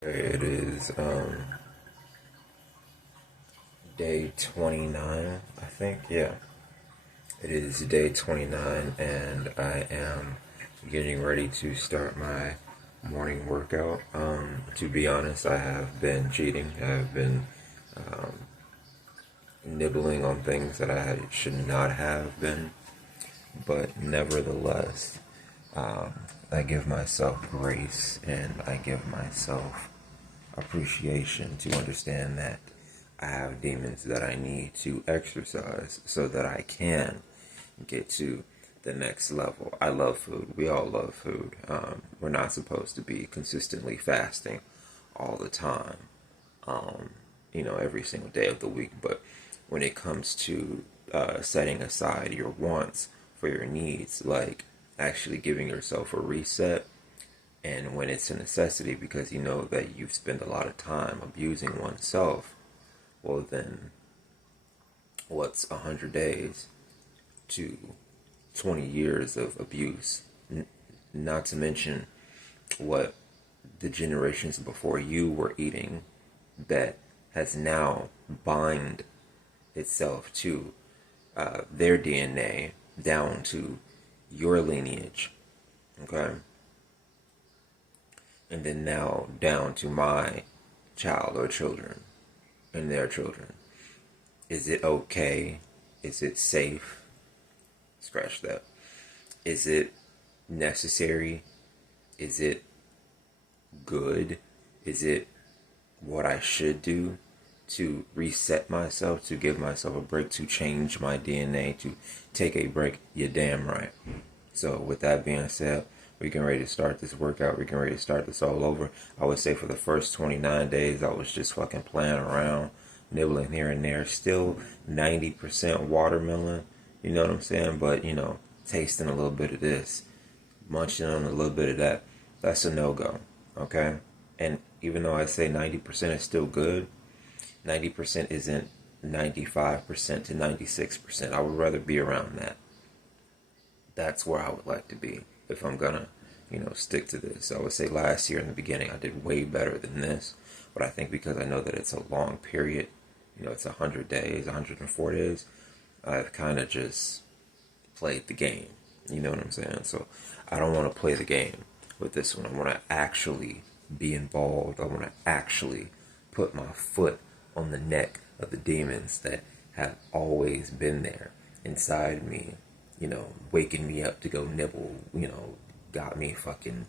It is day 29, I think. Yeah, it is day 29, and I am getting ready to start my morning workout. To be honest, I have been cheating. I have been nibbling on things that I should not have been, but nevertheless, I give myself grace and I give myself appreciation to understand that I have demons that I need to exercise so that I can get to the next level. I love food. We all love food. We're not supposed to be consistently fasting all the time, every single day of the week. But when it comes to setting aside your wants for your needs, like actually giving yourself a reset, and when it's a necessity because you know that you've spent a lot of time abusing oneself, well then, what's 100 days to 20 years of abuse? Not to mention what the generations before you were eating that has now bind itself to their DNA down to your lineage, okay? And then now down to my child or children and their children. Is it okay? Is it safe? Scratch that. Is it necessary? Is it good? Is it what I should do to reset myself, to give myself a break, to change my DNA, to take a break? You're damn right. So with that being said, we're getting ready to start this workout. We're getting ready to start this all over. I would say for the first 29 days, I was just fucking playing around, nibbling here and there. Still 90% watermelon, you know what I'm saying? But, tasting a little bit of this, munching on a little bit of that. That's a no-go, okay? And even though I say 90% is still good, 90% isn't 95% to 96%. I would rather be around that. That's where I would like to be if I'm gonna, stick to this. I would say last year in the beginning I did way better than this, but I think because I know that it's a long period, it's 100 days, 104 days, I've kind of just played the game. You know what I'm saying? So I don't want to play the game with this one. I want to actually be involved. I want to actually put my foot on the neck of the demons that have always been there inside me, waking me up to go nibble, got me fucking,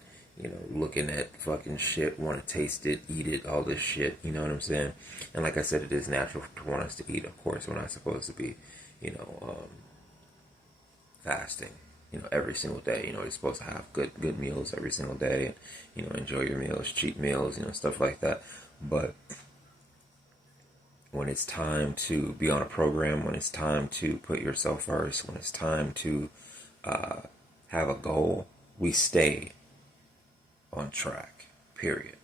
looking at fucking shit, want to taste it, eat it, all this shit, you know what I'm saying? And like I said, it is natural to want us to eat. Of course, we're not supposed to be, fasting, every single day. You're supposed to have good meals every single day, and, enjoy your meals, cheat meals, stuff like that. But when it's time to be on a program, when it's time to put yourself first, when it's time to have a goal, we stay on track, period.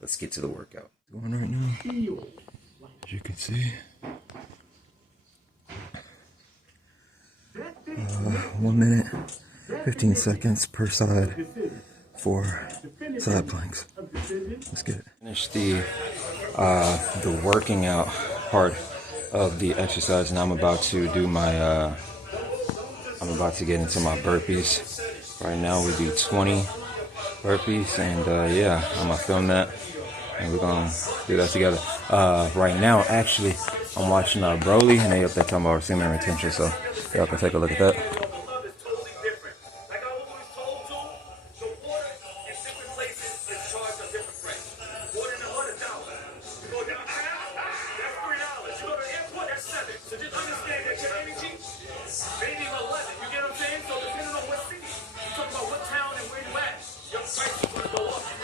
Let's get to the workout. Going right now, as you can see. 1 minute, 15 seconds per side for side planks. Let's get it. Finish the working out part of the exercise, and I'm about to do my I'm about to get into my burpees. Right now we do 20 burpees, and I'm gonna film that and we're gonna do that together. Right now actually I'm watching Broly, and they up there talking about semen retention, so y'all can take a look at that.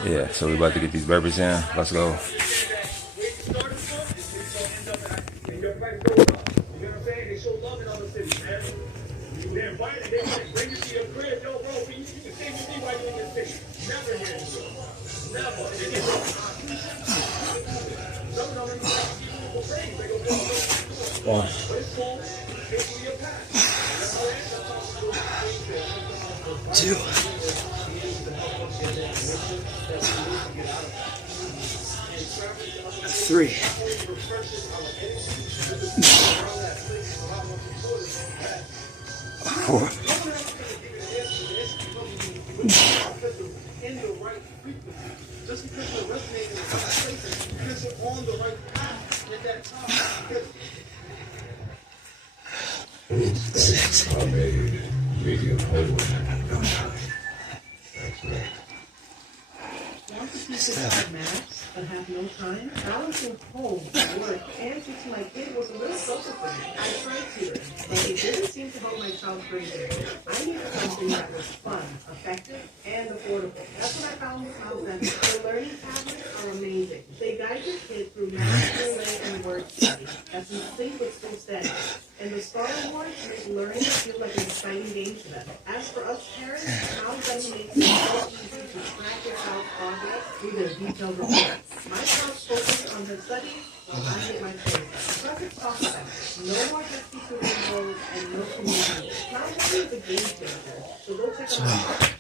Yeah, so we're about to get these burpees in. Let's go. One. 2. 3. 4. 6. I made medium heavy. That's right. Want to teach kids math, but have no time? Balancing home, work, and teaching my kid was a little stressful for me. I tried tutoring, but it didn't seem to help my child's grade area. I needed something that was fun, effective, and affordable. That's what I found with House Center. The learning tablets are amazing. They guide your kid through math, play, and word study. That's in sync with school standards. And the Star Awards make learning feel like an exciting game to them. As for us parents, House Center makes it so easy to track your child's progress through their detailed reports. My child's focused on her studies while I get my praise. Plus it's talk about it. No more just teacher roles and no community. House Center is a game changer. So go check it out.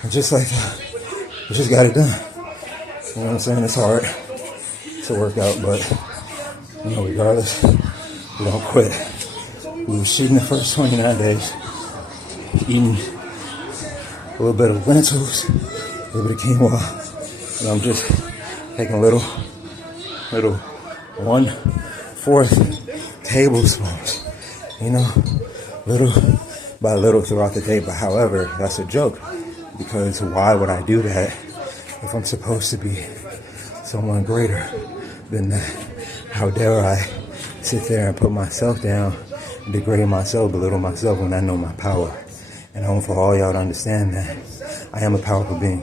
And just like that, we just got it done. You know what I'm saying? It's hard. It's a workout, but regardless, we don't quit. We were shooting the first 29 days, eating a little bit of lentils, a little bit of quinoa. And I'm just taking a little 1/4 tablespoons, little by little throughout the day. But however, that's a joke, because why would I do that if I'm supposed to be someone greater than that? How dare I sit there and put myself down, degrade myself, belittle myself when I know my power? And I want for all y'all to understand that I am a powerful being,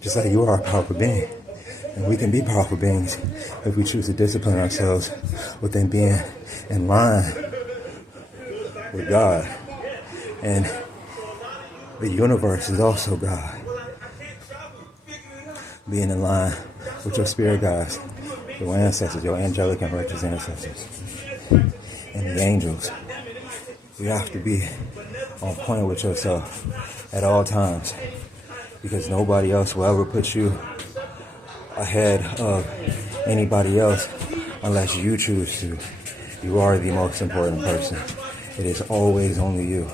just like you are a powerful being. And we can be powerful beings if we choose to discipline ourselves within being in line with God. And the universe is also God. Being in line with your spirit guides, your ancestors, your angelic and righteous ancestors, and the angels. You have to be on point with yourself at all times, because nobody else will ever put you ahead of anybody else unless you choose to. You are the most important person. It is always only you.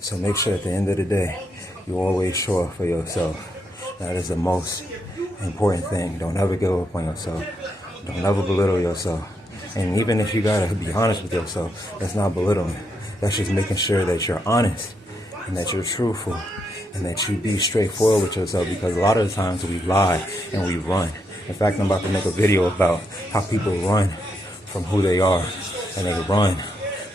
So make sure at the end of the day, you always show up for yourself. That is the most important thing. Don't ever give up on yourself. Don't ever belittle yourself. And even if you gotta be honest with yourself, that's not belittling. That's just making sure that you're honest and that you're truthful and that you be straightforward with yourself, because a lot of the times we lie and we run. In fact, I'm about to make a video about how people run from who they are, and they run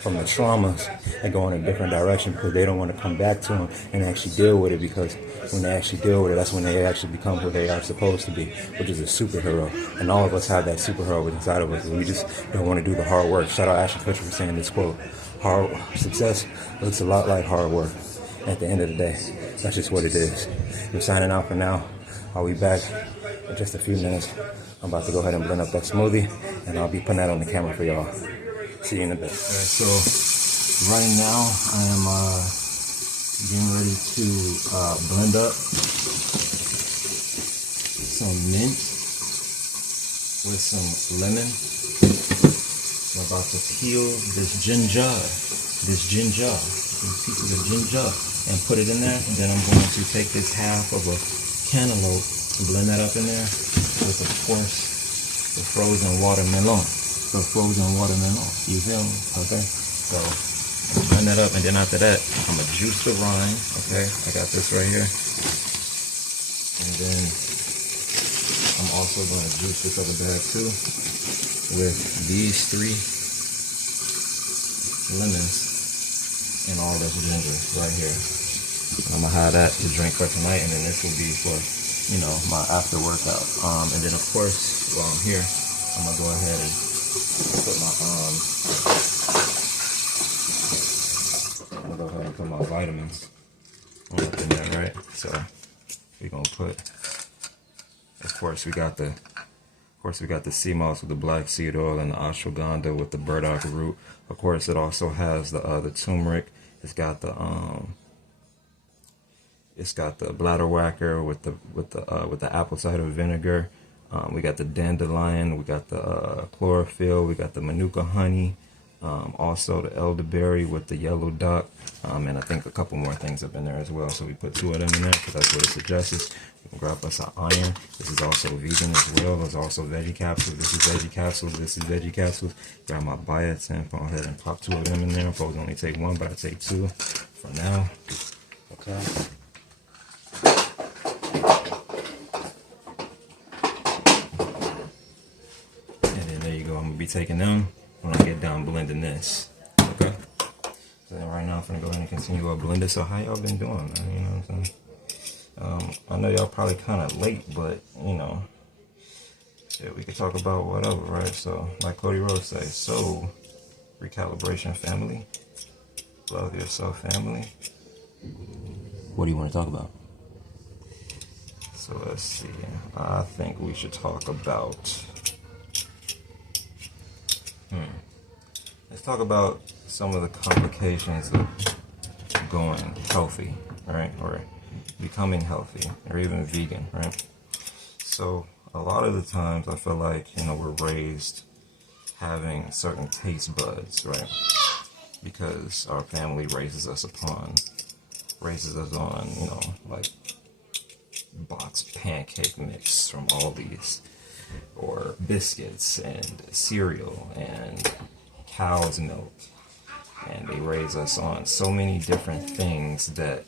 from the traumas and go in a different direction because they don't want to come back to them and actually deal with it, because when they actually deal with it, that's when they actually become who they are supposed to be, which is a superhero. And all of us have that superhero inside of us. We just don't want to do the hard work. Shout out Ashton Kutcher for saying this quote: "Hard success looks a lot like hard work." At the end of the day, that's just what it is. We're signing out for now. I'll be back in just a few minutes. I'm about to go ahead and blend up that smoothie, and I'll be putting that on the camera for y'all. See you in a bit. So right now I am getting ready to blend up some mint with some lemon. about to peel this ginger, these pieces of ginger, and put it in there. And then I'm going to take this half of a cantaloupe and blend that up in there with, of course, the frozen watermelon. You feel me? Okay. So blend that up, and then after that, I'm gonna juice the rind. Okay. I got this right here, and then I'm also gonna juice this other bag too with these 3 lemons and all this ginger right here. I'm gonna have that to drink for tonight, and then this will be for, you know, my after workout. And then of course, while I'm here, I'm gonna go ahead and put my vitamins up in there, right? So we're gonna put, of course, we got the sea moss with the black seed oil, and the ashwagandha with the burdock root. Of course, it also has the turmeric. It's got the bladder whacker with the apple cider vinegar. We got the dandelion. We got the chlorophyll. We got the manuka honey. Also the elderberry with the yellow duck, and I think a couple more things up in there as well. So we put 2 of them in there because that's what it suggests. We can grab us an iron. This is also vegan as well. There's also veggie capsules. This is veggie capsules. This is veggie capsules. Grab my biotin. Go ahead and pop 2 of them in there. I'll probably only take 1, but I take 2 for now. Okay. And then there you go. I'm gonna be taking them when I get done blending this. Okay. So then right now I'm gonna go ahead and continue to blend it. So how y'all been doing, man? You know what I'm saying? I know y'all probably kind of late, but you know, shit, we could talk about whatever, right? So like Cody Rose says, so recalibration, family, love yourself, family. What do you want to talk about? So let's see. I think we should talk about. Let's talk about some of the complications of going healthy, right? Or becoming healthy, or even vegan, right? So a lot of the times I feel like, you know, we're raised having certain taste buds, right? Because our family raises us on, you know, like boxed pancake mix from Aldi's, or biscuits and cereal and cow's milk, and they raise us on so many different things that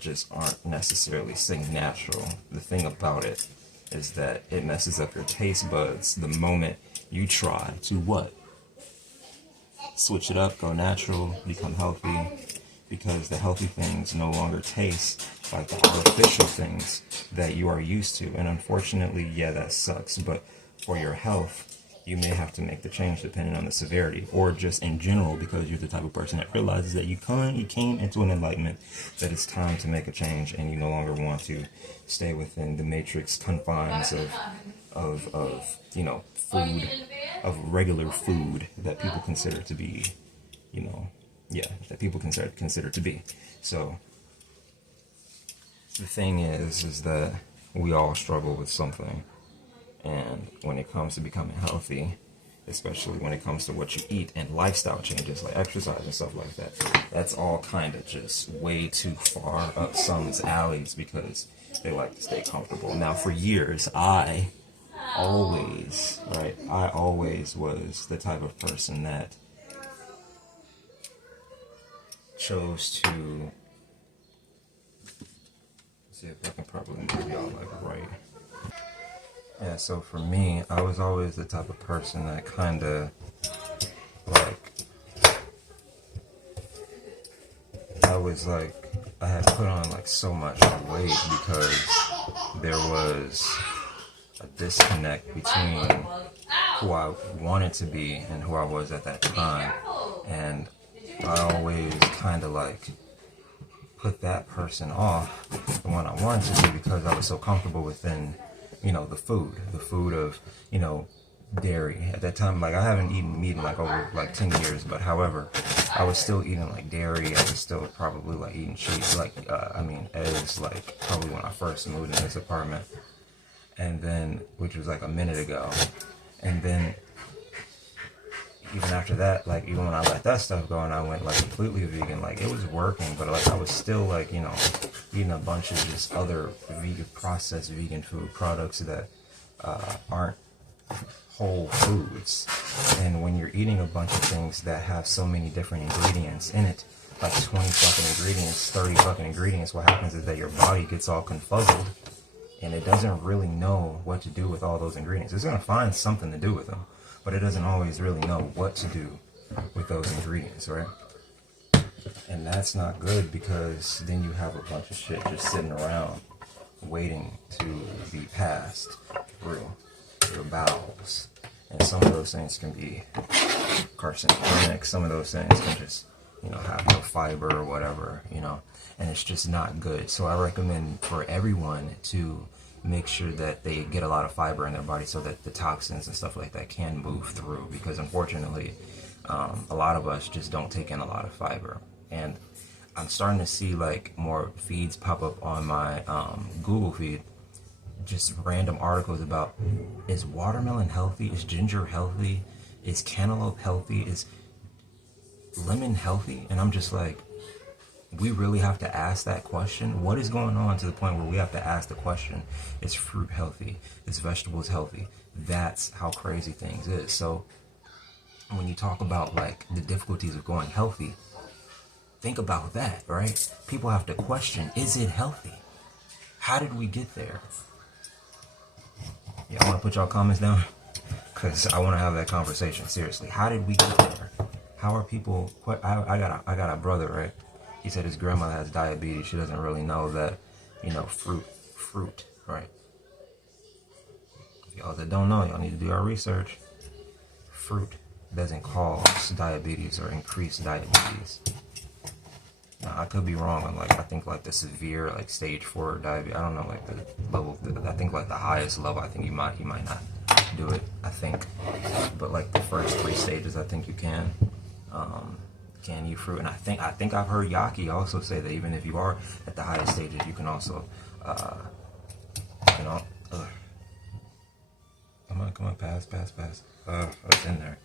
just aren't necessarily saying natural. The thing about it is that it messes up your taste buds the moment you try to what? Switch it up, go natural, become healthy, because the healthy things no longer taste like the artificial things that you are used to. And unfortunately, yeah, that sucks, but for your health, you may have to make the change depending on the severity, or just in general, because you're the type of person that realizes that you came into an enlightenment that it's time to make a change, and you no longer want to stay within the matrix confines of you know, food, of regular food that people consider to be, you know, yeah, that people consider to be. So the thing is that we all struggle with something. And when it comes to becoming healthy, especially when it comes to what you eat and lifestyle changes like exercise and stuff like that, that's all kind of just way too far up someone's alleys because they like to stay comfortable. Now, for years, I always was the type of person that chose to, see if I can probably move y'all like right. Yeah, so for me, I was always the type of person that kind of, like, I had put on, like, so much weight because there was a disconnect between who I wanted to be and who I was at that time. And I always kind of, like, put that person off, the one I wanted to be, because I was so comfortable within, you know, the food of, you know, dairy. At that time, like, I haven't eaten meat in like over like 10 years, but however, I was still eating like dairy. I was still probably like eating cheese, like, eggs, like probably when I first moved in this apartment, and then, which was like a minute ago, and then, even after that, like even when I let that stuff go and I went like completely vegan, like it was working, but like I was still like, you know, eating a bunch of just other vegan, processed vegan food products that aren't whole foods. And when you're eating a bunch of things that have so many different ingredients in it, like 20 fucking ingredients, 30 fucking ingredients, what happens is that your body gets all confuzzled and it doesn't really know what to do with all those ingredients. It's going to find something to do with them, but it doesn't always really know what to do with those ingredients, right? And that's not good, because then you have a bunch of shit just sitting around waiting to be passed through your bowels. And some of those things can be carcinogenic. Some of those things can just, you know, have no fiber or whatever, you know, and it's just not good. So I recommend for everyone to make sure that they get a lot of fiber in their body so that the toxins and stuff like that can move through, because unfortunately, a lot of us just don't take in a lot of fiber. And I'm starting to see like more feeds pop up on my Google feed, just random articles about, is watermelon healthy? Is ginger healthy? Is cantaloupe healthy? Is lemon healthy? And I'm just like, we really have to ask that question. What is going on to the point where we have to ask the question, is fruit healthy? Is vegetables healthy? That's how crazy things is. So when you talk about like the difficulties of going healthy, think about that, right? People have to question, is it healthy? How did we get there? Yeah, I want to put y'all comments down, because I want to have that conversation. Seriously, how did we get there? How are people? I got a brother, right? He said his grandmother has diabetes. She doesn't really know that, you know, fruit, right? Y'all that don't know, y'all need to do our research. Fruit doesn't cause diabetes or increase diabetes. Now, I could be wrong on like, I think like the severe, like stage 4 diabetes, I don't know, like the level, I think like the highest level, I think he might not do it, I think. But like the first 3 stages, I think you can eat fruit. And I think I've heard Yaki also say that even if you are at the highest stages, you can also, come on, pass. What's in there?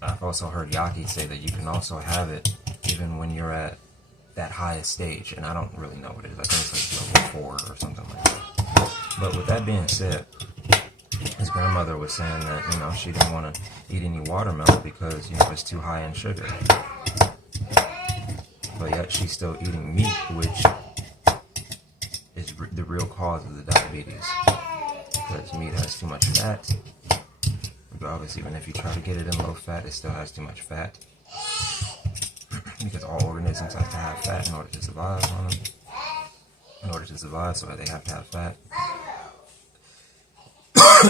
I've also heard Yaki say that you can also have it even when you're at that highest stage, and I don't really know what it is. I think it's like level 4 or something like that. But with that being said, his grandmother was saying that, you know, she didn't want to eat any watermelon because, you know, it's too high in sugar. But yet she's still eating meat, which is the real cause of the diabetes, because meat has too much fat. Regardless, even if you try to get it in low fat, it still has too much fat, because all organisms have to have fat in order to survive on them. In order to survive, so they have to have fat.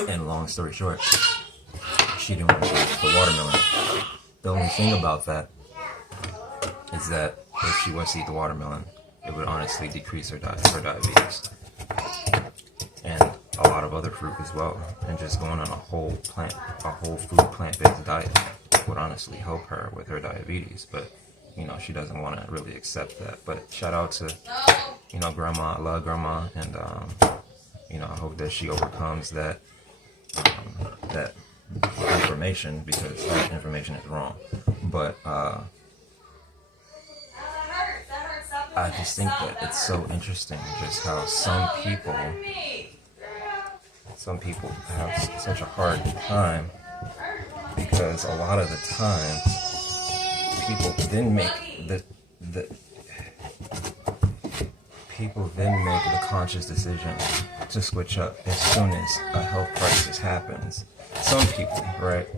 And long story short, she didn't want to eat the watermelon. The only thing about that is that if she was to eat the watermelon, it would honestly decrease her diabetes. And a lot of other fruit as well. And just going on a whole food plant-based diet would honestly help her with her diabetes. But, you know, she doesn't want to really accept that. But shout out to, you know, Grandma. I love Grandma. And, you know, I hope that she overcomes that information, because that information is wrong. But I just think that it's so interesting just how some people have such a hard time, because a lot of the times people then make the conscious decision to switch up as soon as a health crisis happens. Some people, right?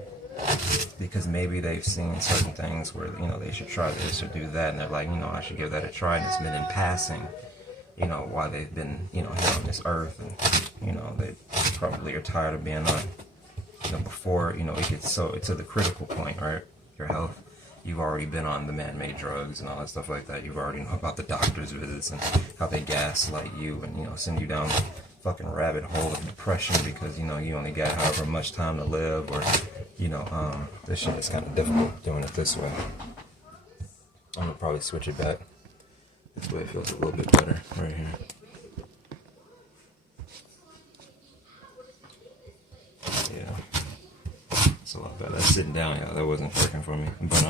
Because maybe they've seen certain things where, you know, they should try this or do that, and they're like, you know, I should give that a try, and it's been in passing, you know, while they've been, you know, here on this earth, and, you know, they probably are tired of being on, you know, before, you know, it gets so to the critical point, right? Your health, you've already been on the man-made drugs and all that stuff like that. You've already know about the doctor's visits and how they gaslight you and, you know, send you down the fucking rabbit hole of depression because, you know, you only got however much time to live, or, you know, this shit is kind of difficult doing it this way. I'm gonna probably switch it back This way it feels a little bit better right here. Yeah, it's a lot better. That's sitting down, y'all. That wasn't working for me. But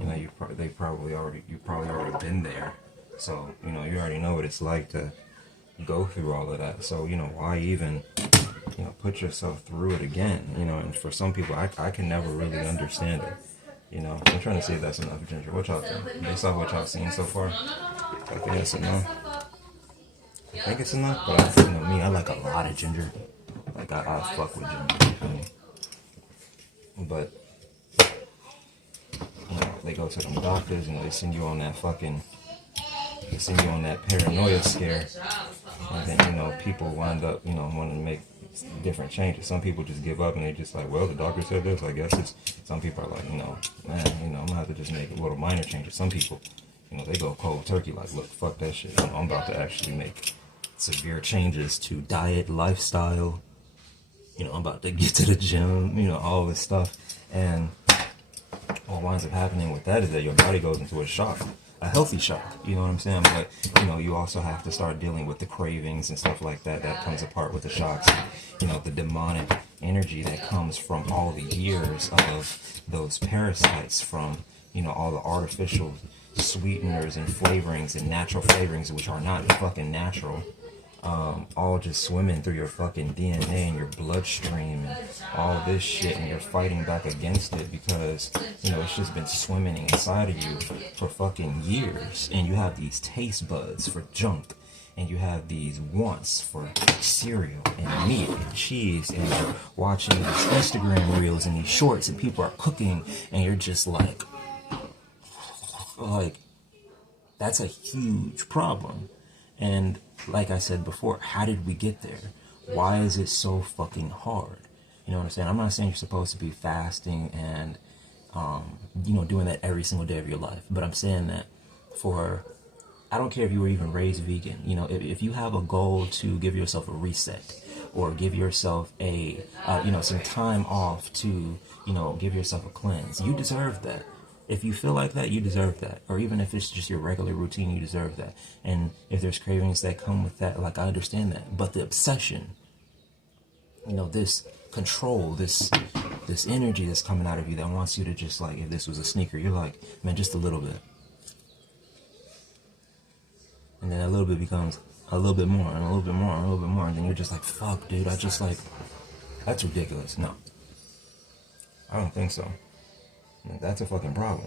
you know, you probably already been there. So you know, you already know what it's like to go through all of that. So you know, why even put yourself through it again? You know, and for some people, I can never really understand it. You know, I'm trying to see if that's enough ginger. What y'all think? Based off what y'all seen so far, I think that's enough. I think it's enough, but you know me, I like a lot of ginger. Like I fuck with ginger. But you know, they go to them doctors, they send you on that paranoia scare, and then you know people wind up wanting to make different changes. Some people just give up and they just like, well, the doctor said this, I guess it's. Some people are like, man, I'm gonna have to just make a little minor changes. Some people, they go cold turkey, like, look, fuck that shit. I'm about to actually make severe changes to diet, lifestyle. I'm about to get to the gym, all this stuff. And what winds up happening with that is that your body goes into a shock, a healthy shock, you know what I'm saying? But, you also have to start dealing with the cravings and stuff like that. That comes apart with the shocks, the demonic energy that comes from all the years of those parasites, from, all the artificial sweeteners and flavorings and natural flavorings, which are not fucking natural. All just swimming through your fucking DNA and your bloodstream and all this shit, and you're fighting back against it because, it's just been swimming inside of you for fucking years, and you have these taste buds for junk, and you have these wants for cereal and meat and cheese, and you're watching these Instagram reels and these shorts, and people are cooking, and you're just like, that's a huge problem. And like I said before, how did we get there? Why is it so fucking hard? You know what I'm saying? I'm not saying you're supposed to be fasting and, doing that every single day of your life. But I'm saying that I don't care if you were even raised vegan. If you have a goal to give yourself a reset or give yourself some time off to, give yourself a cleanse, you deserve that. If you feel like that, you deserve that. Or even if it's just your regular routine, you deserve that. And if there's cravings that come with that, I understand that. But the obsession, this control, this energy that's coming out of you that wants you to just if this was a sneaker, you're like, man, just a little bit. And then a little bit becomes a little bit more, and a little bit more, and a little bit more. And then you're just like, fuck, dude, that's ridiculous. No, I don't think so. That's a fucking problem.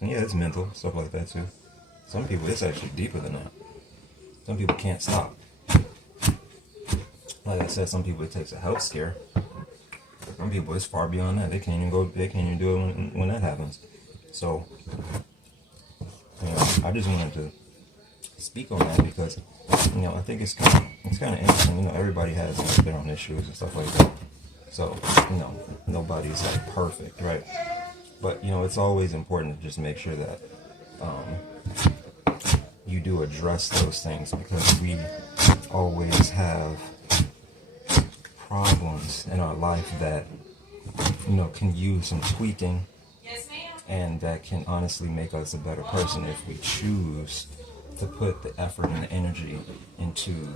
And yeah, it's mental, stuff like that too. Some people, it's actually deeper than that. Some people can't stop. Like I said, some people it takes a health scare. Some people it's far beyond that. They can't even do it when that happens. So, I just wanted to speak on that because, I think it's kind of interesting. Everybody has their own issues and stuff like that. So, nobody's perfect, right? But, it's always important to just make sure that you do address those things, because we always have problems in our life that, can use some tweaking, and that can honestly make us a better person if we choose to put the effort and the energy into,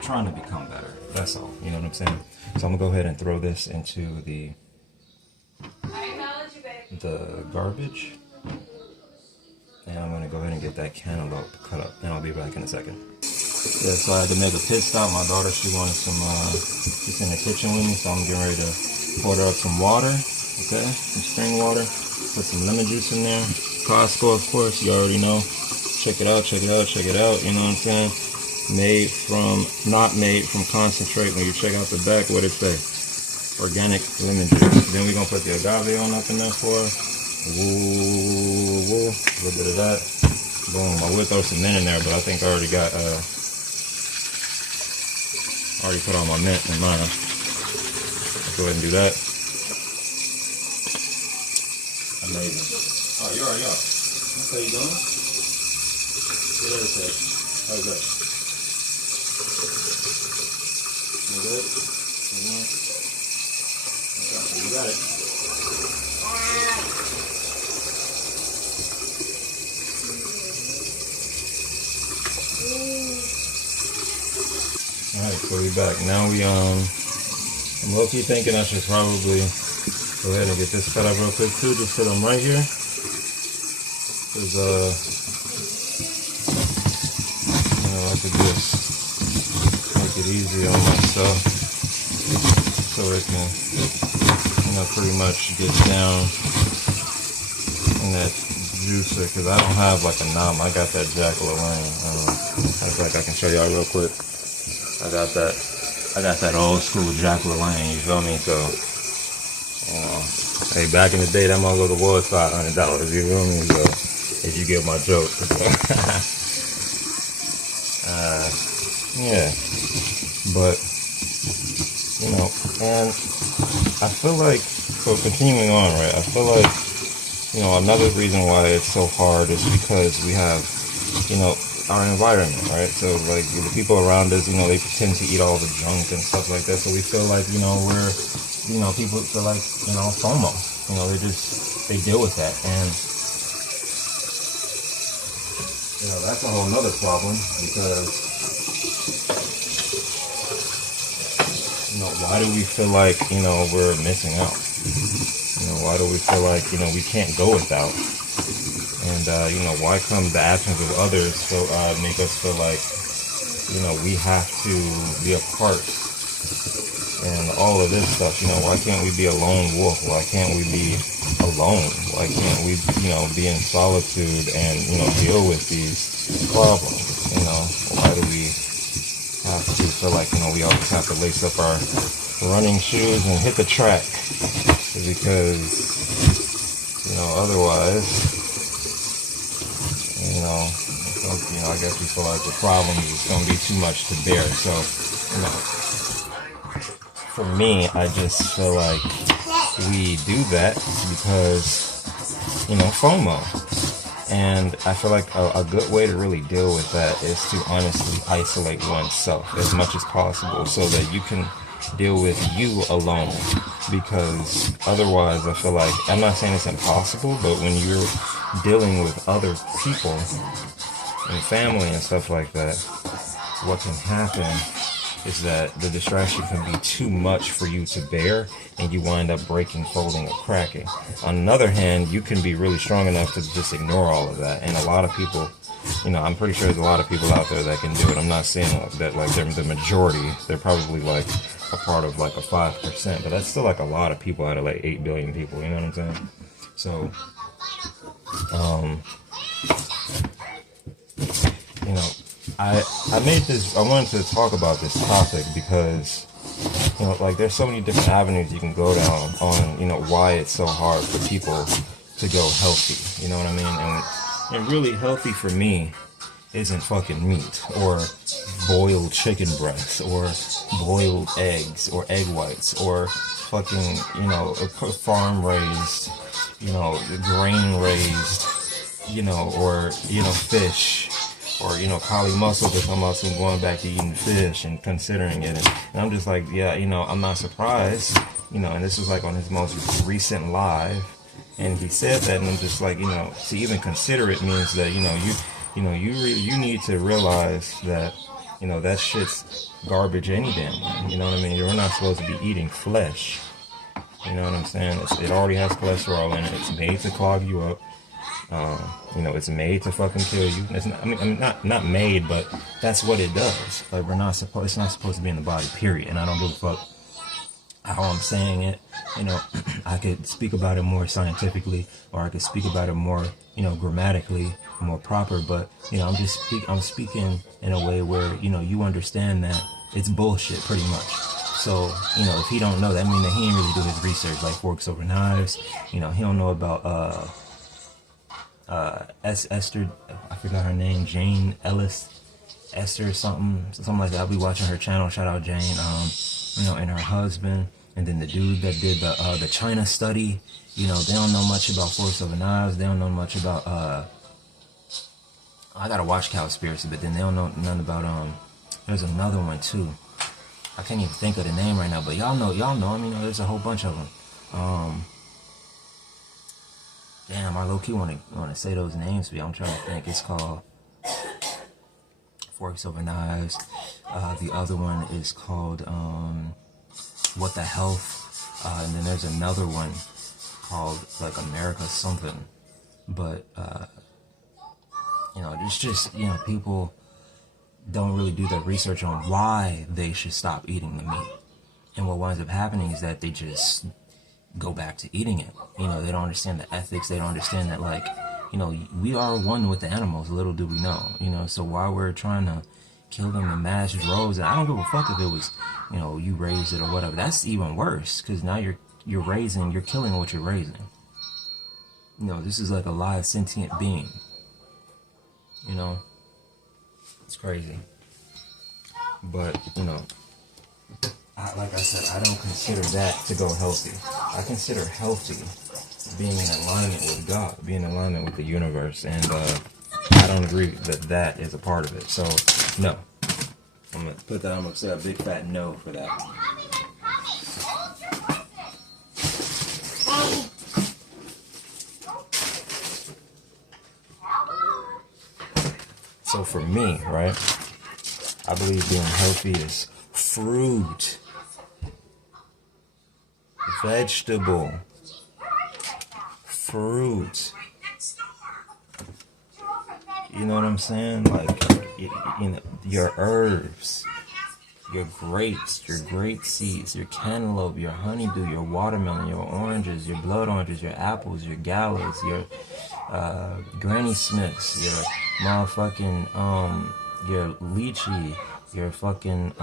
trying to become better. That's all. You know what I'm saying? So I'm going to go ahead and throw this into the garbage, and I'm gonna go ahead and get that cantaloupe cut up, and I'll be back in a second. Yeah, so I had to make a pit stop. My daughter, she wanted some, she's in the kitchen with me, so I'm getting ready to pour her up some water, okay, some spring water, put some lemon juice in there, Costco, of course, you already know, check it out, you know what I'm saying, not made from concentrate. When you check out the back, what it say? Organic lemon juice. Then we're going to put the agave on up in there for us. Woo. A little bit of that. Boom. I would throw some mint in there, but I think I already put all my mint in mine. Let's go ahead and do that. Amazing. Oh, you already are. That's how you doing? What does it say? How's that? You good? You got it. Alright, so we back. Now I'm low-key thinking I should probably go ahead and get this cut up real quick too, just so I'm right here. Cause I could just make it easy on myself so it can, pretty much get down in that juicer, because I don't have like a knob. I got that Jack LaLanne. I feel like I can show y'all real quick. I got that old school Jack LaLanne, you feel me? So, hey, back in the day, that motherfucker was $500, you feel me? So, if you get my joke. Yeah. But, and I feel like, so continuing on, right, I feel like, another reason why it's so hard is because we have, our environment, right? So, like, the people around us, they tend to eat all the junk and stuff like that. So we feel like, we're, people feel like, FOMO. They deal with that. And, that's a whole nother problem because, why do we feel like, we're missing out? Why do we feel like, we can't go without? And, why come the actions of others make us feel like, we have to be a part and all of this stuff? Why can't we be a lone wolf? Why can't we be alone? Why can't we, be in solitude and, deal with these problems? Why do we have to feel like, we always have to lace up our running shoes and hit the track? Because, otherwise, I guess we feel like the problem is going to be too much to bear. So, for me, I just feel like we do that because, FOMO. And I feel like a good way to really deal with that is to honestly isolate oneself as much as possible so that you can deal with you alone. Because otherwise, I feel like, I'm not saying it's impossible, but when you're dealing with other people and family and stuff like that, what can happen is that the distraction can be too much for you to bear, and you wind up breaking, folding, or cracking. On the other hand, you can be really strong enough to just ignore all of that. And a lot of people, I'm pretty sure there's a lot of people out there that can do it. I'm not saying that like they're the majority. They're probably like a part of like a 5%, but that's still like a lot of people out of like 8 billion people. You know what I'm saying? So, I made this, I wanted to talk about this topic because, like there's so many different avenues you can go down on, why it's so hard for people to go healthy. You know what I mean? And really healthy for me isn't fucking meat or boiled chicken breasts or boiled eggs or egg whites or fucking, farm raised, grain raised, or, fish. Or, Kali Muscle to come out and going back to eating fish and considering it. And I'm just like, yeah, I'm not surprised, and this was like on his most recent live. And he said that, and I'm just like, to even consider it means that, you need to realize that, that shit's garbage any damn way. You know what I mean? You're not supposed to be eating flesh. You know what I'm saying? It already has cholesterol in it. It's made to clog you up. It's made to fucking kill you. It's not, not made, but that's what it does. Like it's not supposed to be in the body, period. And I don't give a fuck how I'm saying it. I could speak about it more scientifically, or I could speak about it more, grammatically, more proper. But I'm speaking in a way where you understand that it's bullshit, pretty much. So if he don't know, that means that he ain't really do his research, like forks over knives. He don't know about Esther, I forgot her name, Jane Ellis, Esther something like that. I'll be watching her channel. Shout out Jane. And her husband, and then the dude that did the China study. They don't know much about forks over knives. They don't know much about I gotta watch Cowspiracy, but then they don't know nothing about there's another one too. I can't even think of the name right now, but y'all know. I mean, there's a whole bunch of them. Damn, I low-key want to say those names, but I'm trying to think. It's called Forks Over Knives. The other one is called What the Health. And then there's another one called like America something. But, it's just, people don't really do their research on why they should stop eating the meat. And what winds up happening is that they just go back to eating it. They don't understand the ethics. They don't understand that, like, we are one with the animals, little do we know. So while we're trying to kill them in mass droves, and I don't give a fuck if it was, you raised it or whatever. That's even worse, because now you're killing what you're raising. This is like a live sentient being. It's crazy. But, like I said, I don't consider that to go healthy. I consider healthy being in alignment with God, being in alignment with the universe, and I don't agree that that is a part of it. So, no. I'm gonna say a big fat no for that. So for me, right, I believe being healthy is fruit, vegetable, fruit. You know what I'm saying? Like, your herbs, your grapes, your grape seeds, your cantaloupe, your honeydew, your watermelon, your oranges, your blood oranges, your apples, your gallows, your Granny Smiths, your motherfucking your lychee, your fucking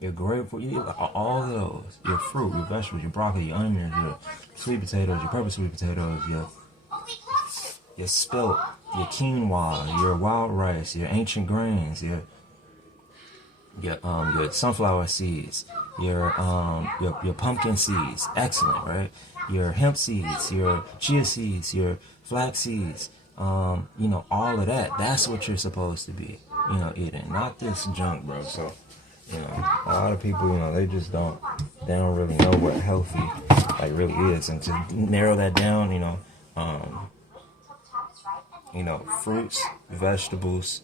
your grapefruit, all of those, your fruit, your vegetables, your broccoli, your onions, your sweet potatoes, your purple sweet potatoes, your spelt, your quinoa, your wild rice, your ancient grains, your sunflower seeds, your pumpkin seeds, excellent, right? Your hemp seeds, your chia seeds, your flax seeds, all of that. That's what you're supposed to be, eating, not this junk, bro. So, a lot of people, they just don't really know what healthy like really is, and to narrow that down, fruits, vegetables,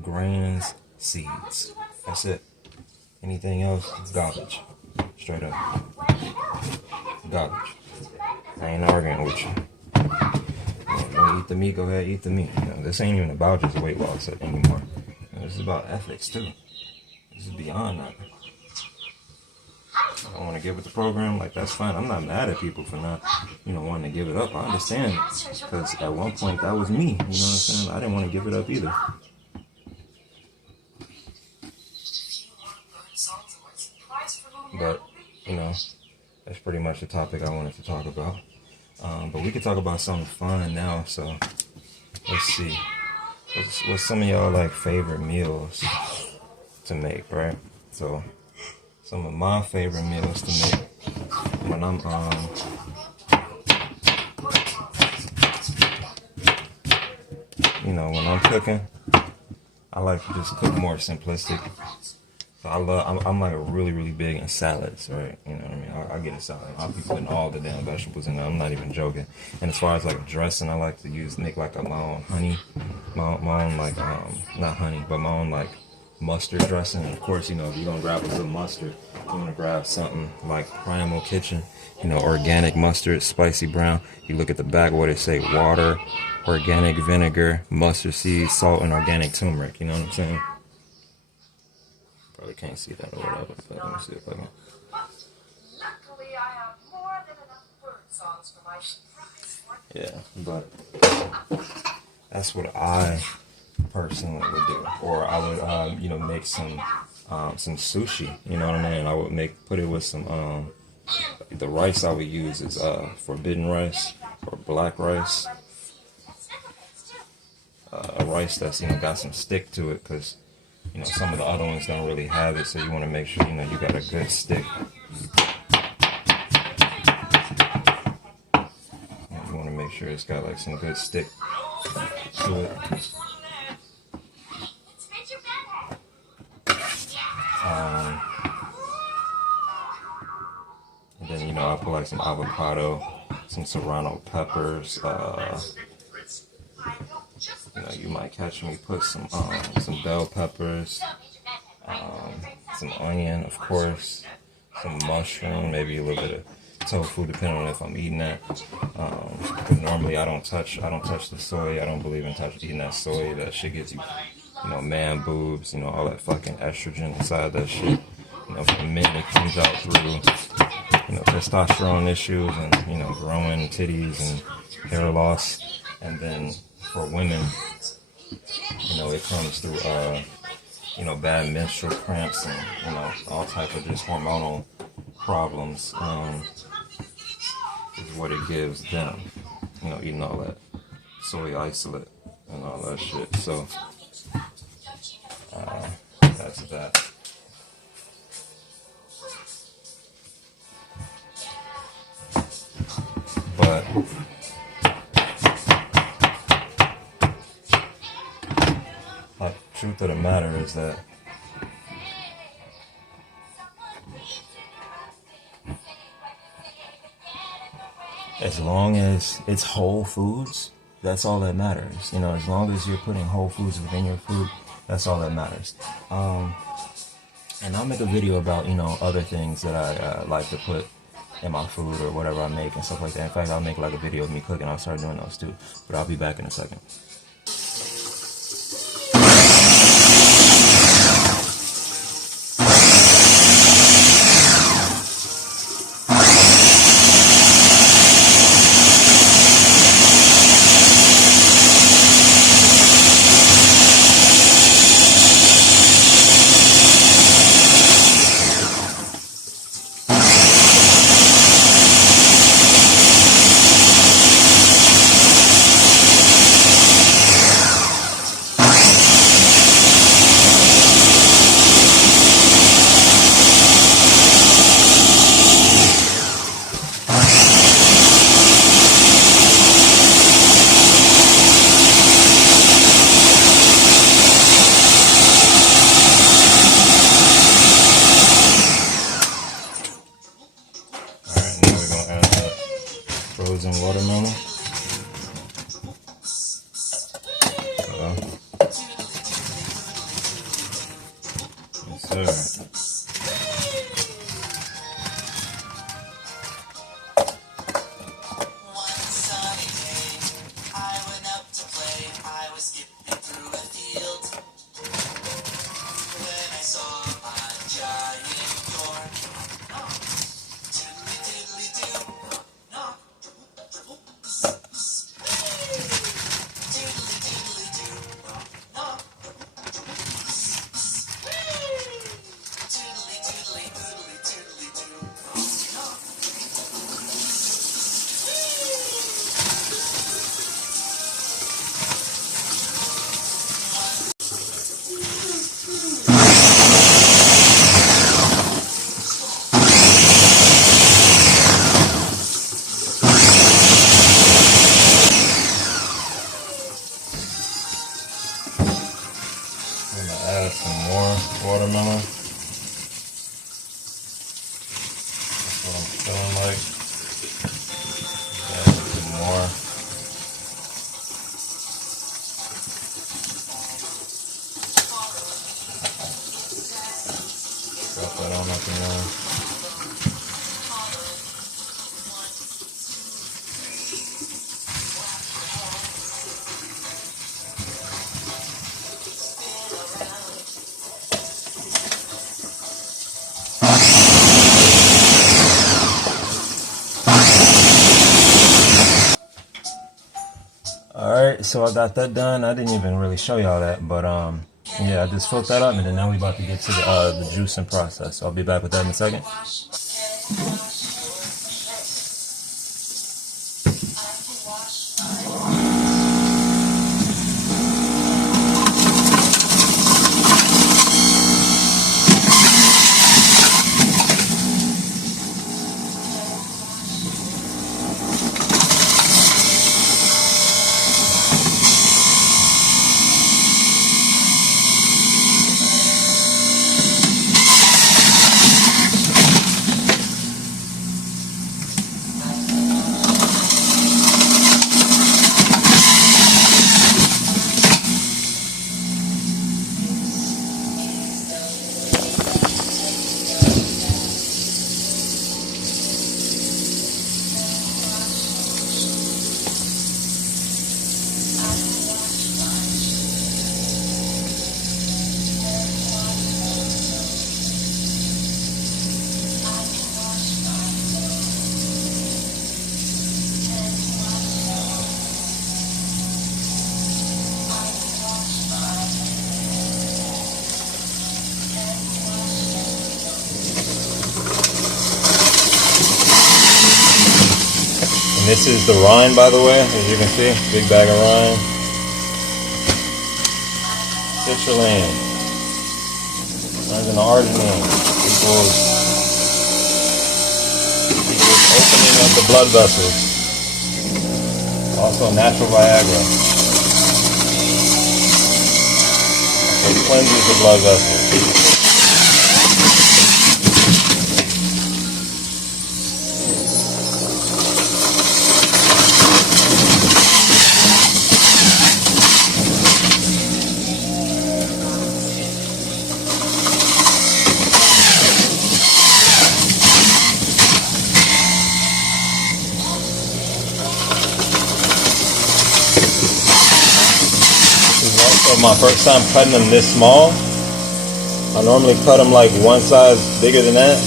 grains, seeds. That's it. Anything else, garbage. Straight up. Garbage. I ain't arguing with you. You want to eat the meat, go ahead, eat the meat. This ain't even about just weight loss anymore. This is about ethics, too. This is beyond that. I don't want to give it the program, like, that's fine. I'm not mad at people for not, wanting to give it up. I understand, because at one point that was me, you know what I'm saying? I didn't want to give it up either. But, that's pretty much the topic I wanted to talk about. But we could talk about something fun now, so let's see. What's some of y'all, like, favorite meals to make, right? So, some of my favorite meals to make when I'm when I'm cooking, I like to just cook more simplistic. So I'm like really, really big in salads, right? You know what I mean? I get a salad. I'll be putting all the damn vegetables in there. I'm not even joking. And as far as like dressing, I like to make like my own honey, my own like not honey, but my own like mustard dressing. And of course, if you're gonna grab a good mustard, you wanna grab something like Primal Kitchen, organic mustard, spicy brown. You look at the back, what it say: water, organic vinegar, mustard seeds, salt, and organic turmeric. You know what I'm saying? Probably can't see that or whatever, but let me see if I can. Luckily, I have more than enough bird songs for my surprise. Yeah, but that's what I personally would do. Or I would, make some sushi. You know what I mean? I would put it with some, the rice I would use is forbidden rice or black rice. A rice that's, got some stick to it, because, some of the other ones don't really have it, so you want to make sure, you got a good stick. You want to make sure it's got, like, some good stick to it. And then, I'll put, like, some avocado, some serrano peppers, You know, you might catch me put some bell peppers, some onion, of course, some mushroom, maybe a little bit of tofu, depending on if I'm eating that. But normally I don't touch the soy. I don't believe in eating that soy. That shit gives you, you know, man boobs. You know, all that fucking estrogen inside that shit. You know, for men it comes out through, you know, testosterone issues and, you know, growing titties and hair loss. And then for women, you know, it comes through, you know, bad menstrual cramps and, you know, all type of just hormonal problems. Is what it gives them, you know, eating all that soy isolate and all that shit. So that's that. But the truth of the matter is that as long as it's whole foods, that's all that matters. You know, as long as you're putting whole foods within your food, that's all that matters. And I'll make a video about, you know, other things that I like to put in my food or whatever I make and stuff like that. In fact, I'll make like a video of me cooking. I'll start doing those too. But I'll be back in a second. Frozen watermelon. Yes, sir. Add some more watermelon. That's what I'm feeling like. Add some more. Got that on up and down. Alright, so I got that done. I didn't even really show y'all that, but yeah, I just filled that up, and then now we about to get to the juicing process. So I'll be back with that in a second. This is the Rind, by the way, as you can see, big bag of Rind. Citrulline, turns into arginine, equals opening of the blood vessels. Also natural Viagra. It cleanses the blood vessels. So my first time cutting them this small. I normally cut them like one size bigger than that.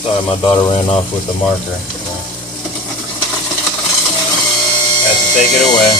Sorry, my daughter ran off with the marker. Had to take it away.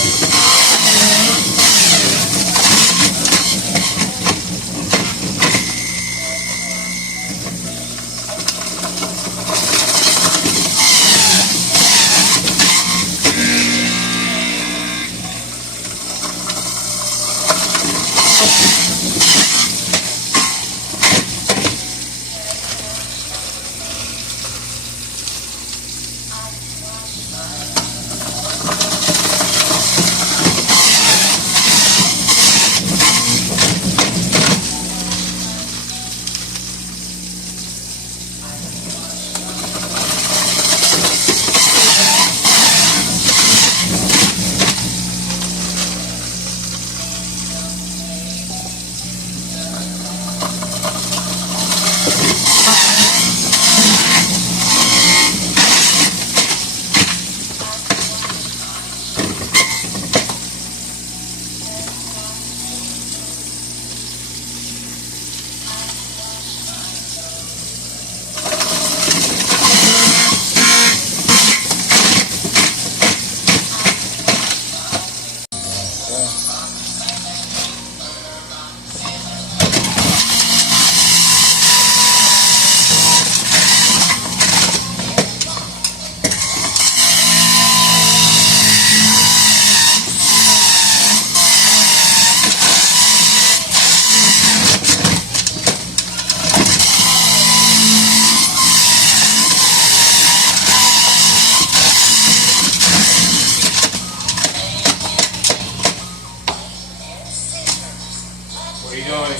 What are you doing?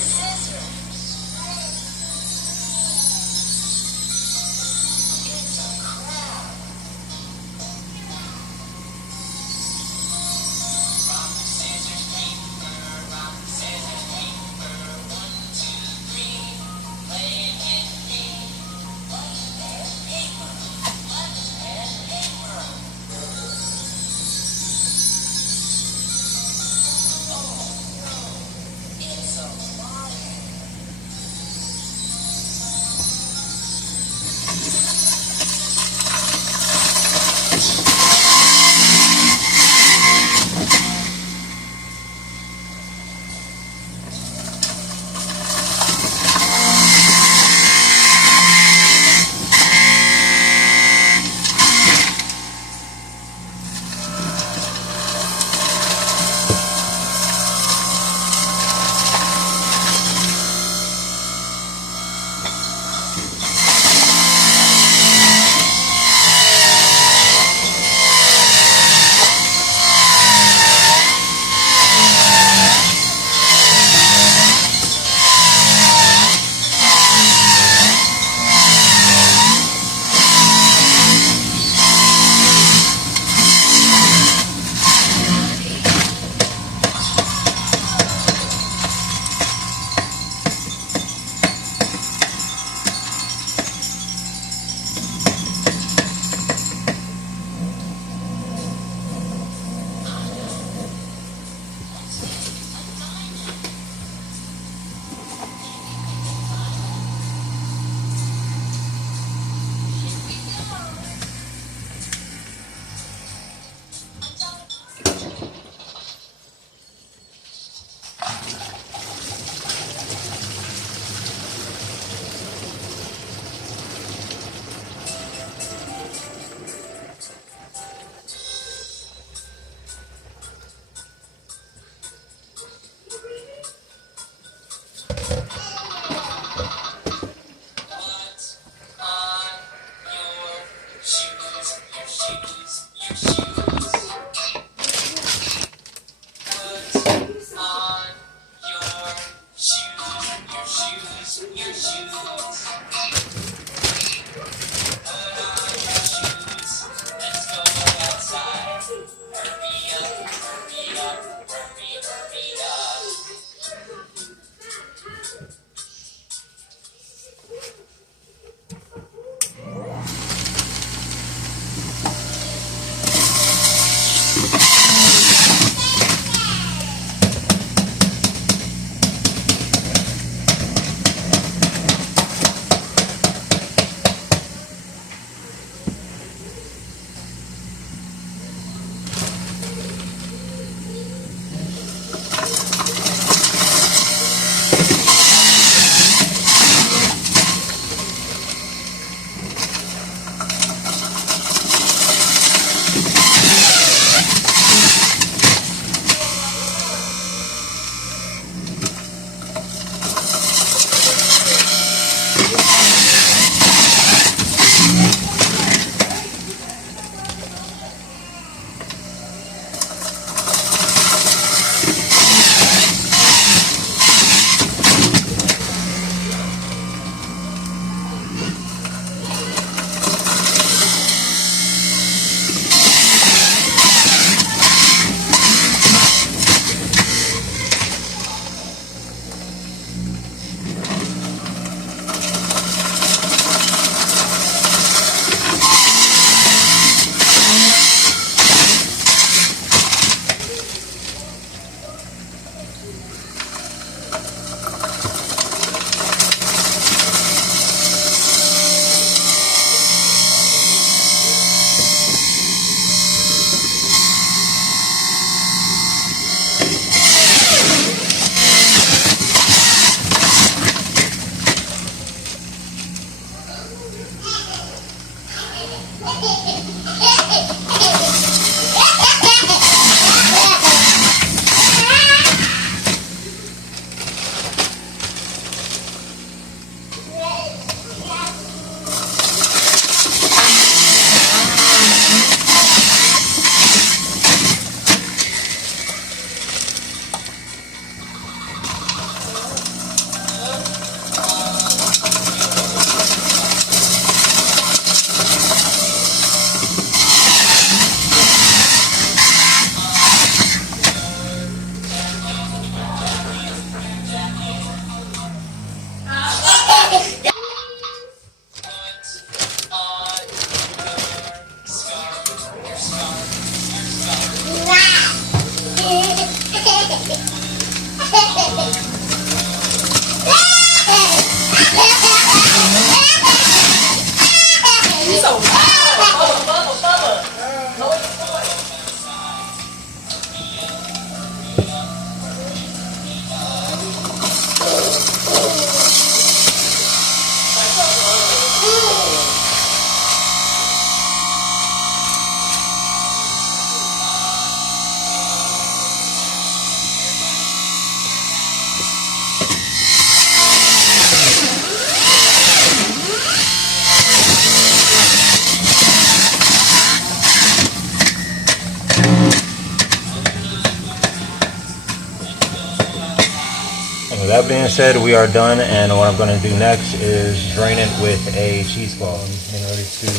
And with that being said, we are done, and what I'm going to do next is drain it with a cheesecloth. I'm getting ready to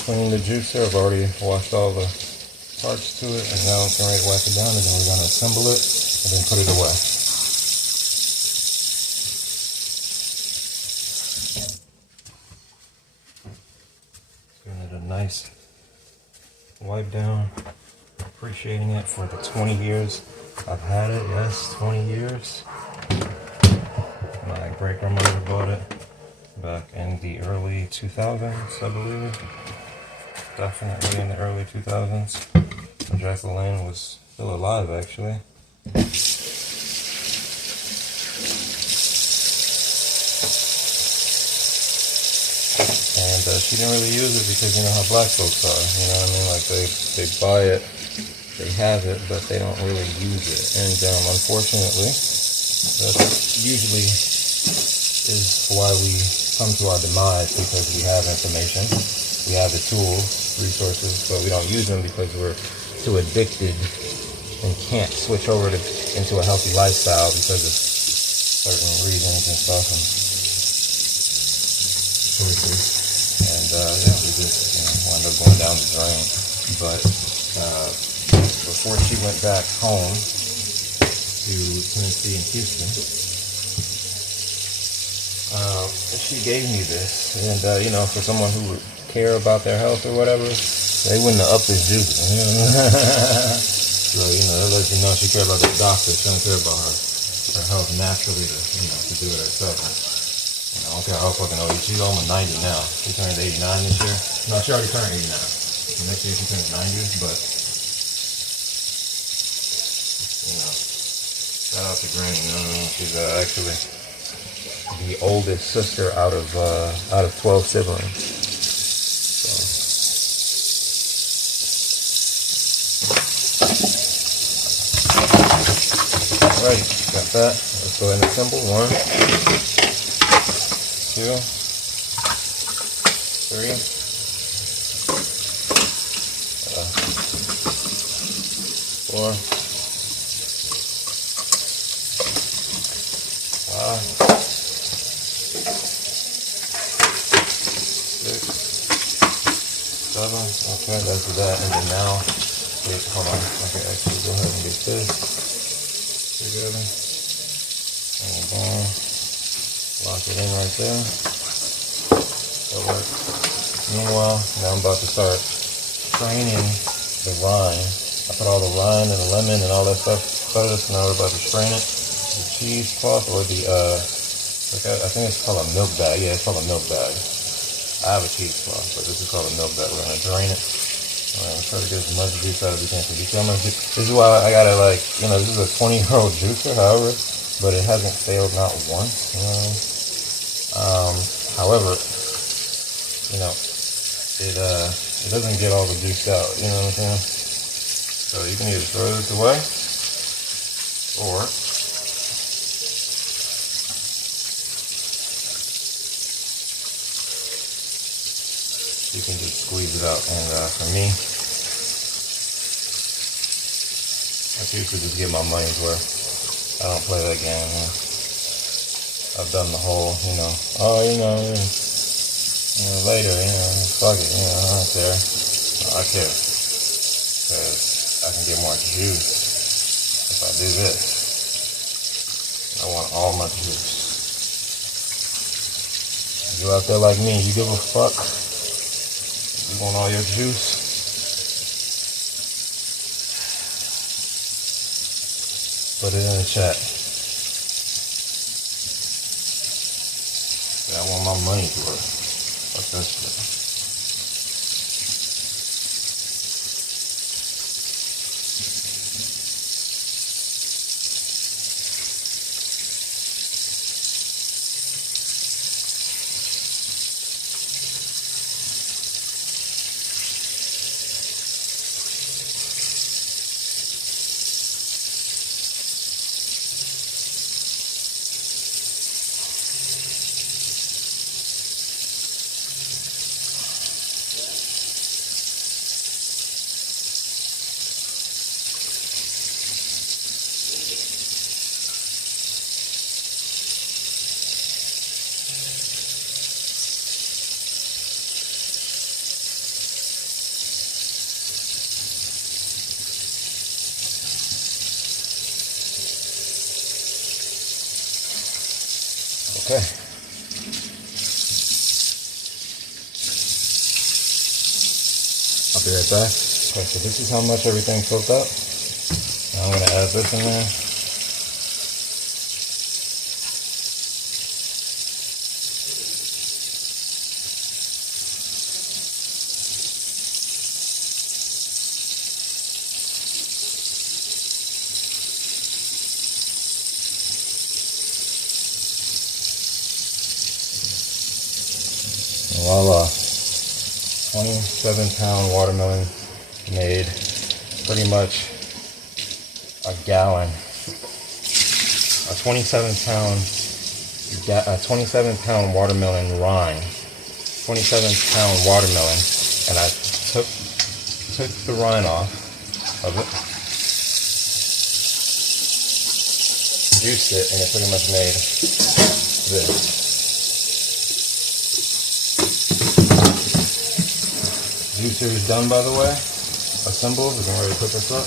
clean the juicer. I've already washed all the parts to it, and now I'm getting ready to wipe it down, and then we're going to assemble it and then put it away. Giving it a nice wipe down. Appreciating it for the 20 years I've had it. Yes, 20 years. My great grandmother bought it back in the early 2000s, I believe. Definitely in the early 2000s. When Jacqueline was still alive, actually. And she didn't really use it because you know how black folks are. You know what I mean? Like they buy it, they have it, but they don't really use it. And unfortunately, that usually is why we come to our demise, because we have information, we have the tools, resources, but we don't use them because we're too addicted and can't switch over into a healthy lifestyle because of certain reasons and stuff and choices. And yeah, we just wind up going down the drain. But before she went back home to Tennessee and Houston, she gave me this, and for someone who would care about their health or whatever, they wouldn't have upped this juice. So that lets you know she cared about the doctor. She don't care about her health naturally to do it herself. I don't care how fucking old she's almost 90 now. She turned 89 this year. No, she already turned 89. Next year she turns 90, but shout out to Granny. She's actually the oldest sister out of 12 siblings. So. Alright, got that. Let's go ahead and assemble. 1, 2, 3. 4. 5. 6, 7. Okay, that's that. And then now, hold on. I can actually go ahead and get this together. And boom. Lock it in right there. That works. Meanwhile, now I'm about to start straining the rind. I put all the rind and the lemon and all that stuff out of this. Now we're about to strain it. The cheesecloth or the I think it's called a milk bag. Yeah, it's called a milk bag. I have a cheesecloth, but this is called a milk bag. We're gonna drain it. We're gonna try to get as much juice out as we can. So you see how much juice? This is why I gotta this is a 20-year-old juicer, however, but it hasn't failed not once. However, it doesn't get all the juice out. You know what I'm saying? So you can either throw this away, or you can just squeeze it out. And for me, I choose to just get my money's worth. I don't play that game. I've done the whole, later, fuck it, I don't care. No, I care. Because I can get more juice if I do this. I want all my juice. You out there like me, you give a fuck? You want all your juice? Put it in the chat. I want my money's worth. Fuck that shit. Okay. I'll be right back. Okay, so this is how much everything filled up. Now I'm gonna add this in there. And voila. 27-pound watermelon made pretty much a gallon. A 27-pound watermelon rind. 27-pound watermelon, and I took the rind off of it, juiced it, and it pretty much made this. Juicer is done, by the way. Assembled. We're getting ready to put this up.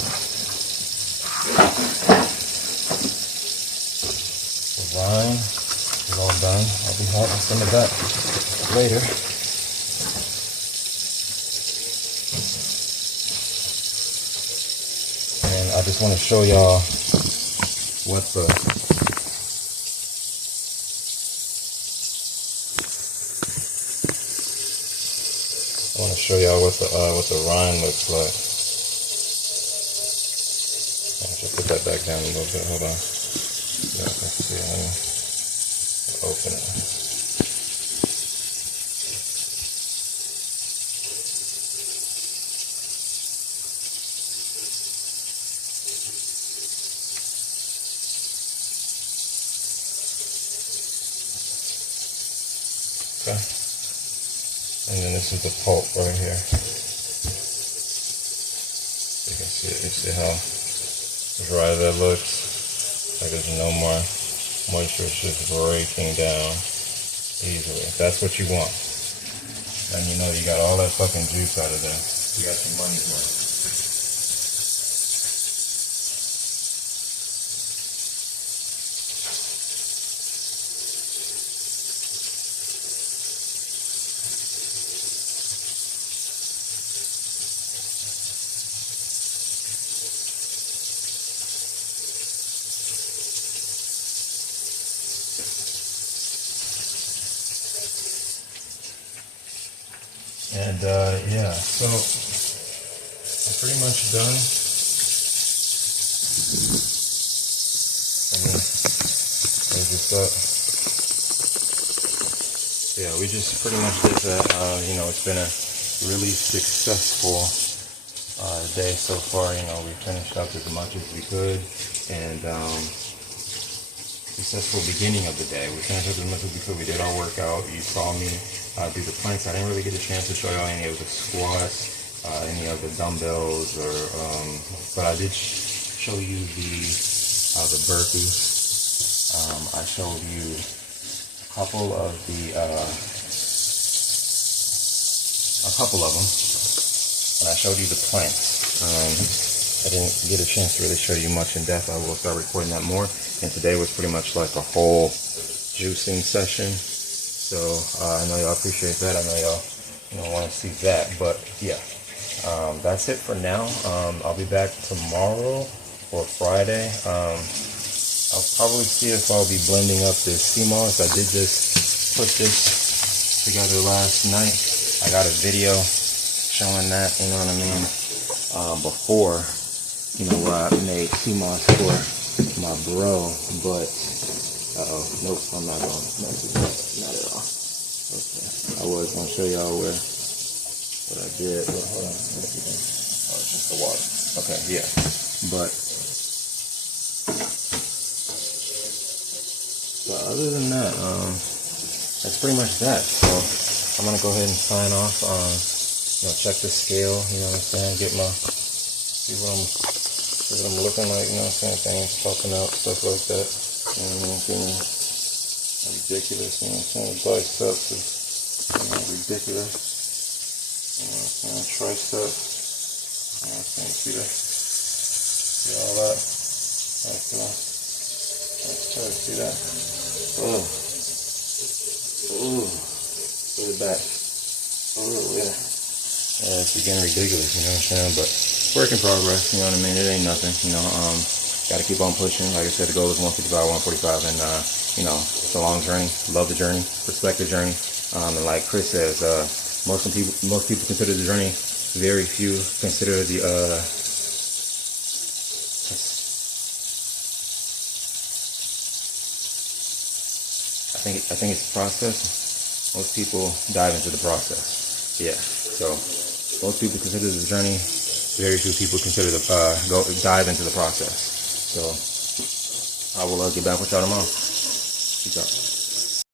The rind is all done. I'll be having some of that later. And I just want to show y'all what the rind looks like. I should put that back down a little bit. Hold on. Yeah, let's see. Let me open it. Okay. And then this is the pulp right here. You can see it. You see how dry that looks? Like there's no more moisture. It's just breaking down easily. That's what you want. And you know you got all that fucking juice out of there. You got your money's worth. And yeah, so I'm pretty much done. And then close this up. Yeah, we just pretty much did that. You know, it's been a really successful day so far. You know, we finished up as much as we could, and successful beginning of the day. We finished up as much as we could. We did our workout. You saw me do the planks. I didn't really get a chance to show y'all any of the squats, any of the dumbbells, or but I did show you the burpees. I showed you a couple of them, and I showed you the planks. I didn't get a chance to really show you much in depth. I will start recording that more. And today was pretty much like a whole juicing session. So I know y'all appreciate that. I know y'all want to see that. But yeah, that's it for now. I'll be back tomorrow or Friday. I'll probably see if I'll be blending up this sea moss. I did just put this together last night. I got a video showing that, you know what I mean, before, you know, where I made sea moss for my bro, but nope, I'm not going to mess with that, not at all. Okay, I was going to show y'all what I did, but hold on, oh, it's just the water. Okay, yeah, but other than that, that's pretty much that. So I'm going to go ahead and sign off, you know, check the scale, you know what I'm saying, see what I'm looking like, you know what I'm saying, things popping out, stuff like that. You know what I mean? Ridiculous, you know what I'm saying? Biceps is, you know, ridiculous. You know what I'm saying? Triceps. You know what I'm saying? See that? See all that? That's tight, see that? Oh. Put it back. Yeah. It's getting ridiculous, you know what I'm saying? But work in progress, you know what I mean? It ain't nothing, you know. Got to keep on pushing. Like I said, the goal is 155, 145, and you know, it's a long journey. Love the journey, respect the journey, and like Chris says, most people consider the journey. Very few consider the I think it's the process. Most people dive into the process. Yeah. So most people consider the journey. Very few people consider the dive into the process. So I will get back with y'all tomorrow. Peace out.